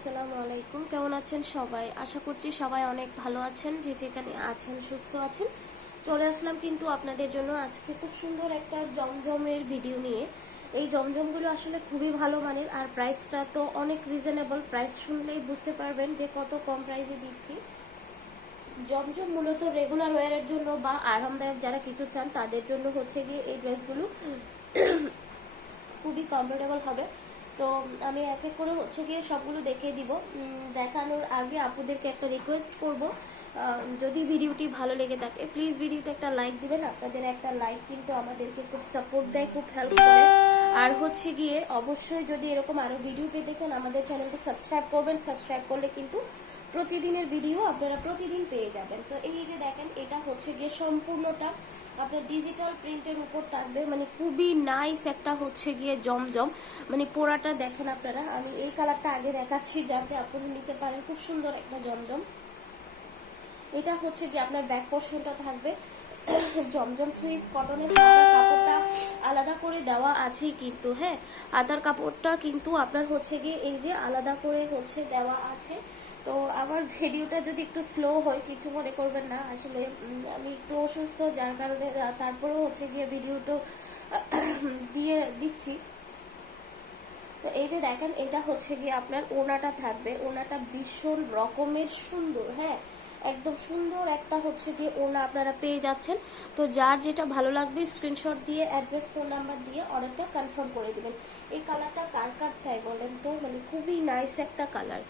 আসসালামু আলাইকুম। কেমন আছেন সবাই? আশা করছি সবাই অনেক ভালো আছেন, যে যেখানে আছেন সুস্থ আছেন। চলে আসলাম কিন্তু আপনাদের জন্য আজকে খুব সুন্দর একটা জমজমের ভিডিও নিয়ে। এই জমজমগুলো আসলে খুবই ভালো মানের, আর প্রাইসটা তো অনেক রিজনেবল। প্রাইস শুনলেই বুঝতে পারবেন যে কত কম প্রাইসে দিচ্ছি। জমজম মূলত রেগুলার ওয়ারের জন্য বা আরামদায়ক যারা কিছু চান তাদের জন্য হচ্ছে গিয়ে এই ড্রেসগুলো খুবই কমফোর্টেবল হবে। তো আমি এক এক করে হচ্ছে গিয়ে সবগুলো দেখিয়ে দিব। দেখানোর আগে আপুদেরকে একটা রিকোয়েস্ট করব, যদি ভিডিওটি ভালো লেগে থাকে প্লিজ ভিডিওতে একটা লাইক দিবেন। আপনাদের একটা লাইক কিন্তু আমাদেরকে খুব সাপোর্ট দেয়, খুব হেল্প করে। আর হচ্ছে গিয়ে অবশ্যই যদি এরকম আরও ভিডিও পেতে চান আমাদের চ্যানেলকে সাবস্ক্রাইব করবেন। সাবস্ক্রাইব করলে কিন্তু প্রতিদিনের ভিডিও আপনারা প্রতিদিন পেয়ে যাবেন। তো এই যে দেখেন, এটা হচ্ছে গিয়ে সম্পূর্ণটা আপনার ডিজিটাল প্রিন্টের উপর থাকবে, মানে খুবই নাইস একটা হচ্ছে গিয়ে জমজম। মানে পোড়াটা দেখেন আপনারা, আমি এই কালারটা আগে দেখাচ্ছি যাতে আপনারা নিতে পারেন। খুব সুন্দর একটা জমজম। এটা হচ্ছে গিয়ে আপনার ব্যাক পোর্শনটা থাকবে জমজম সুইস কটনের কাপড়টা আলাদা করে দেওয়া আছেই কিন্তু, হ্যাঁ আদার কাপড়টা কিন্তু আপনার হচ্ছে গিয়ে এই যে আলাদা করে হচ্ছে দেওয়া আছে। তো আমার ভিডিওটা যদি একটু স্লো হয় কিছু মনে করবেন না, আসলে আমি একটু অসুস্থ, যার কারণে তারপরেও হচ্ছে গিয়ে ভিডিওটা দিয়ে দিচ্ছি। তো এই যে দেখেন, এটা হচ্ছে গিয়ে আপনার ওনাটা থাকবে। ওনাটা ভীষণ রকমের সুন্দর, হ্যাঁ একদম সুন্দর একটা হচ্ছে গিয়ে ওনা আপনারা পেয়ে যাচ্ছেন। তো যার যেটা ভালো লাগবে স্ক্রিনশট দিয়ে অ্যাড্রেস ফোন নাম্বার দিয়ে অর্ডারটা কনফার্ম করে দিবেন। এই কালারটা কার কার চাই বলেন তো, মানে খুবই নাইস একটা কালার।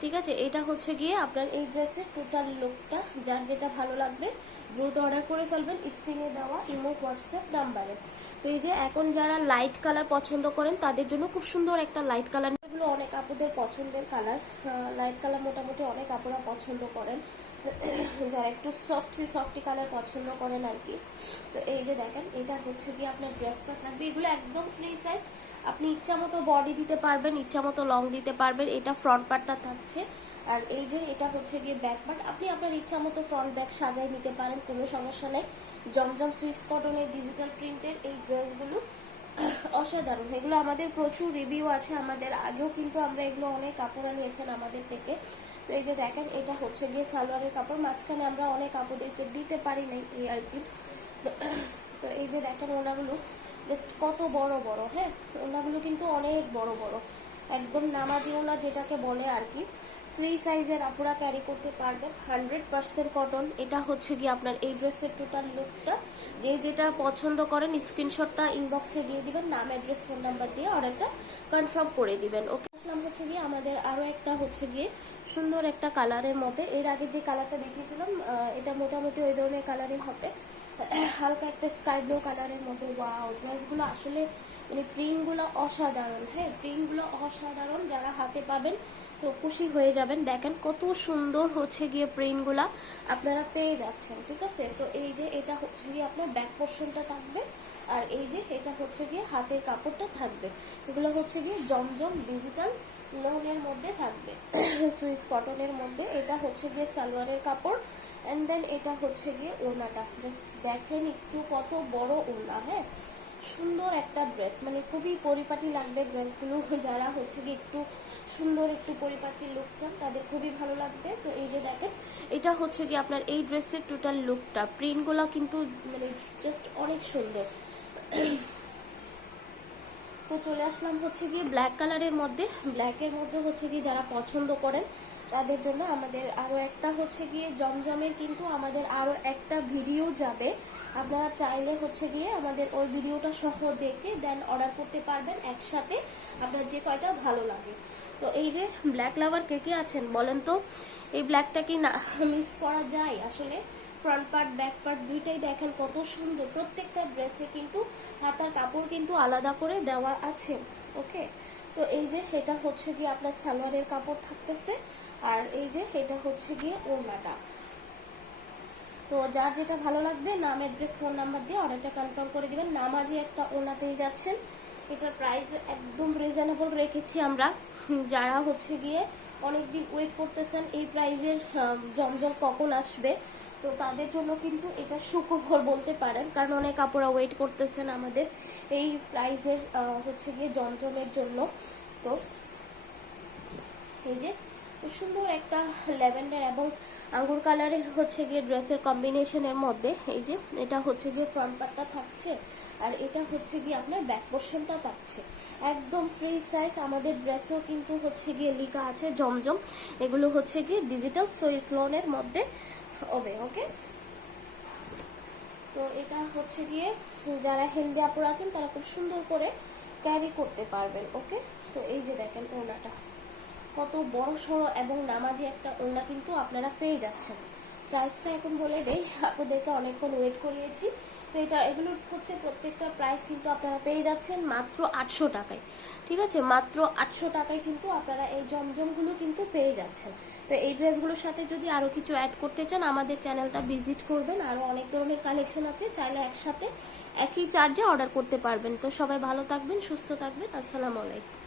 ঠিক আছে, এটা হচ্ছে গিয়ে আপনার এই ড্রেসের টোটাল লুকটা। যার যেটা ভালো লাগবে দ্রুত অর্ডার করে ফেলবেন স্ক্রিনে দেওয়া ইমো হোয়াটসঅ্যাপ নাম্বারে। তো এই যে এখন যারা লাইট কালার পছন্দ করেন তাদের জন্য খুব সুন্দর একটা লাইট কালার, এগুলো অনেক আপুদের পছন্দের কালার। লাইট কালার মোটামুটি অনেক আপুরা পছন্দ করেন, যারা একটু সফটি কালার পছন্দ করেন আর কি। তো এই যে দেখেন, এটা হচ্ছে কি আপনার ড্রেসটা থাকবে। এগুলো একদম ফ্রি সাইজ, আপনি ইচ্ছা মতো বডি দিতে পারবেন, ইচ্ছা মতো লং দিতে পারবেন। এটা ফ্রন্ট পার্টটা থাকছে, আর এই যে এটা হচ্ছে গিয়ে ব্যাক পার্ট। আপনি আপনার ইচ্ছা মতো ফ্রন্ট ব্যাক সাজাই নিতে পারেন, কোনো সমস্যা নেই। জমজম সুইস কটনের ডিজিটাল প্রিন্টের এই ড্রেসগুলো অসাধারণ। এগুলো আমাদের প্রচুর রিভিউ আছে, আমাদের আগেও কিন্তু আমরা এগুলো অনেক কাপড় নিয়েছেন আমাদের থেকে। তো এই যে দেখেন, এটা হচ্ছে গিয়ে সালোয়ারের কাপড়, মাঝখানে আমরা অনেক কাপড়দেরকে দিতে পারি নাই এই আর কি। তো এই যে দেখেন ওনাগুলো জাস্ট কত বড় বড়, হ্যাঁ ওনাগুলো কিন্তু অনেক বড় বড়, একদম নামাজি ওনা যেটাকে বলে আর কি। ফ্রি সাইজের আপুরা ক্যারি করতে পারবেন, 100% কটন। এটা হচ্ছে গিয়ে আপনার এই ড্রেসের টোটাল লুকটা। যে যেটা পছন্দ করেন স্ক্রিনশটটা ইনবক্সে দিয়ে দিবেন, নাম অ্যাড্রেস ফোন নাম্বার দিয়ে অর্ডারটা কনফার্ম করে দিবেন। ওকে, আসলাম হচ্ছে গিয়ে আমাদের আরও একটা হচ্ছে গিয়ে সুন্দর একটা কালারের মধ্যে। এর আগে যে কালারটা দেখিয়েছিলাম এটা মোটামুটি ওই ধরনের কালারই হবে, হালকা একটা স্কাই ব্লু কালারের মধ্যে। ওয়াও, ড্রেসগুলো আসলে মানে প্রিন্টগুলো অসাধারণ, হ্যাঁ প্রিন্টগুলো অসাধারণ। যারা হাতে পাবেন তো খুশি হয়ে যাবেন। দেখেন কত সুন্দর হচ্ছে গিয়ে প্রিন্টগুলা আপনারা পেয়ে যাচ্ছেন। ঠিক আছে, তো এই যে এটা হচ্ছে গিয়ে আপনার ব্যাক পোর্শনটা থাকবে, আর এই যে এটা হচ্ছে গিয়ে হাতের কাপড়টা থাকবে। এগুলো হচ্ছে গিয়ে জমজম ডিজিটাল লোনের মধ্যে থাকবে, সুইস কটনের মধ্যে। এটা হচ্ছে গিয়ে সালোয়ারের কাপড়, অ্যান্ড দেন এটা হচ্ছে গিয়ে ওড়নাটা। জাস্ট দেখেন একটু কত বড় ওড়না, হ্যাঁ সুন্দর একটা ড্রেস, মানে খুবই পরিপাটি লাগবে ড্রেসগুলো। যারা হচ্ছে গিয়ে একটু সুন্দর একটু পরিপাটি লুক চান তাদের খুবই ভালো লাগবে। তো এই যে দেখেন, এটা হচ্ছে গিয়ে আপনার এই ড্রেসের টোটাল লুকটা। প্রিন্টগুলো কিন্তু মানে জাস্ট অনেক সুন্দর। তো চলে আসলাম হচ্ছে গিয়ে ব্ল্যাক কালারের মধ্যে। ব্ল্যাকের মধ্যে হচ্ছে গিয়ে যারা পছন্দ করেন তাদের জন্য আমাদের আরও একটা হচ্ছে গিয়ে জমজমের কিন্তু আমাদের আরও একটা ভিডিও যাবে। আপনারা চাইলে হচ্ছে গিয়ে আমাদের ওই ভিডিওটা সহ দেখে দেন অর্ডার করতে পারবেন একসাথে, আপনার যে কয়টা ভালো লাগে। তো এই যে ব্ল্যাক লাভার কে কে আছেন বলেন তো, এই ব্ল্যাকটা কি না মিস করা যায় আসলে? ফ্রন্ট পার্ট ব্যাক পার্ট দুইটাই দেখেন কত সুন্দর। প্রত্যেকটা ড্রেসে কিন্তু হাতার কাপড় কিন্তু আলাদা করে দেওয়া আছে। ওকে, তো এই যে এটা হচ্ছে গিয়ে আপনার সালোয়ারের কাপড় থাকতেছে, আর এই যে এটা হচ্ছে গিয়ে ওড়নাটা। তো যার যেটা ভালো লাগবে নাম অ্যাড্রেস ফোন নাম্বার দিয়ে অর্ডারটা কনফার্ম করে দিবেন। নামাজি একটা ওড়না পেয়ে যাচ্ছেন। এটার প্রাইস একদম রিজনেবল রেখেছি আমরা। যারা হচ্ছে গিয়ে অনেকদিন ওয়েট করতেছেন এই প্রাইজের জমজম কখন আসবে, তো তাদের জন্য কিন্তু এটা সুখবর বলতে পারেন, কারণ অনেক আপুরা ওয়েট করতেছেন আমাদের এই প্রাইজের হচ্ছে গিয়ে জমজমের জন্য। তো এই যে সুন্দর একটা ল্যাভেন্ডার এবং আঙ্গুর কালারের হচ্ছে গিয়ে ড্রেসের কম্বিনেশনের মধ্যে এই যে এটা হচ্ছে গিয়ে ফ্রন্ট পার্টটা থাকছে, আর এটা হচ্ছে গিয়ে আপনার ব্যাক পোর্শনটা থাকছে একদম ফ্রি সাইজ। আমাদের ড্রেসও কিন্তু হচ্ছে গিয়ে লেখা আছে জমজম, এগুলো হচ্ছে গিয়ে ডিজিটাল সুইস লোনের মধ্যে হবে। ওকে, তো এটা হচ্ছে গিয়ে যারা হেলদি আপুরা আছেন তারা খুব সুন্দর করে ক্যারি করতে পারবেন। ওকে, তো এই যে দেখেন ওড়নাটা কত বড় সড়ো এবং নামাজি একটা ওড়না কিন্তু আপনারা পেয়ে যাচ্ছেন। প্রাইসটা এখন বলে দেই, আপনাদেরকে অনেকক্ষণ ওয়েট করিয়েছি। তো এগুলোর হচ্ছে প্রত্যেকটা প্রাইস কিন্তু আপনারা পেয়ে যাচ্ছেন মাত্র 800 টাকায়। ঠিক আছে, মাত্র 800 টাকায় কিন্তু আপনারা এই জমজমগুলো কিন্তু পেয়ে যাচ্ছেন। তো এই ড্রেসগুলোর সাথে যদি আরও কিছু অ্যাড করতে চান আমাদের চ্যানেলটা ভিজিট করবেন, আরও অনেক ধরনের কালেকশন আছে, চাইলে একসাথে একই চার্জে অর্ডার করতে পারবেন। তো সবাই ভালো থাকবেন, সুস্থ থাকবেন, আসসালামু আলাইকুম।